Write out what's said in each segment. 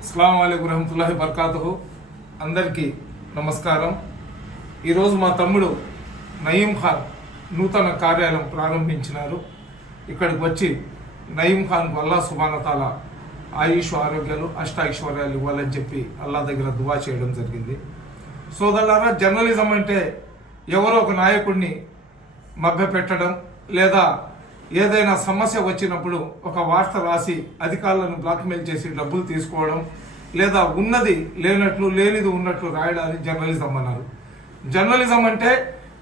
అస్సలాము అలైకుం వరహమతుల్లాహి వబర్కాతుహు. అందరికీ నమస్కారం. ఈరోజు మా తమ్ముడు నయీం ఖాన్ నూతన కార్యాలయం ప్రారంభించినారు. ఇక్కడికి వచ్చి నయీం ఖాన్కు అల్లాహ్ సుబ్హానహు తాలా ఆయుష్ ఆరోగ్యాలు అష్టైశ్వర్యాలు ఇవ్వాలని చెప్పి అల్లాహ్ దగ్గర దువా చేయడం జరిగింది. సోదరులారా, జర్నలిజం అంటే ఎవరో ఒక నాయకుడిని మభ్యపెట్టడం లేదా ఏదైనా సమస్య వచ్చినప్పుడు ఒక వార్త రాసి అధికారులను బ్లాక్మెయిల్ చేసి డబ్బులు తీసుకోవడం లేదా ఉన్నది లేనట్లు లేనిది ఉన్నట్లు రాయడాన్ని జర్నలిజం అన్నారు. జర్నలిజం అంటే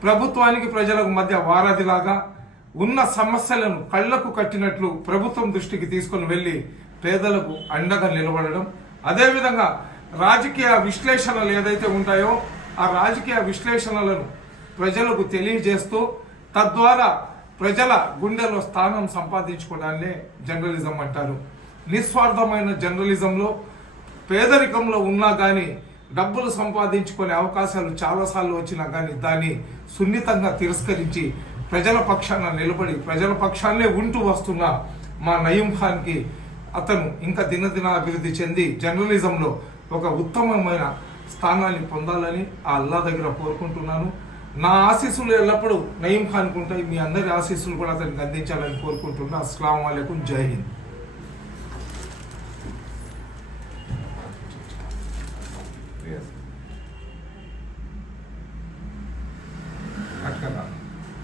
ప్రభుత్వానికి ప్రజలకు మధ్య వారధిలాగా ఉన్న సమస్యలను కళ్లకు కట్టినట్లు ప్రభుత్వం దృష్టికి తీసుకొని వెళ్ళి పేదలకు అండగా నిలబడడం, అదేవిధంగా రాజకీయ విశ్లేషణలు ఏదైతే ఉంటాయో ఆ రాజకీయ విశ్లేషణలను ప్రజలకు తెలియజేస్తూ తద్వారా ప్రజల గుండెలో స్థానం సంపాదించుకోవడాన్నే జర్నలిజం అంటారు. నిస్వార్థమైన జర్నలిజంలో పేదరికంలో ఉన్నా కానీ డబ్బులు సంపాదించుకునే అవకాశాలు చాలాసార్లు వచ్చినా కానీ దాన్ని సున్నితంగా తిరస్కరించి ప్రజల పక్షాన నిలబడి ప్రజల పక్షాన్నే ఉంటూ వస్తున్న మా నయీం ఖాన్కి అతను ఇంకా దినదిన అభివృద్ధి చెంది జర్నలిజంలో ఒక ఉత్తమమైన స్థానాన్ని పొందాలని ఆ అల్లాహ్ దగ్గర కోరుకుంటున్నాను. నా ఆశీస్సులు ఎల్లప్పుడూ నయీం ఖాన్కు ఉంటాయి. మీ అందరి ఆశీస్సులు కూడా అతనికి అందించాలని కోరుకుంటున్నా. అస్సలాము అలైకుం. జై హింద్.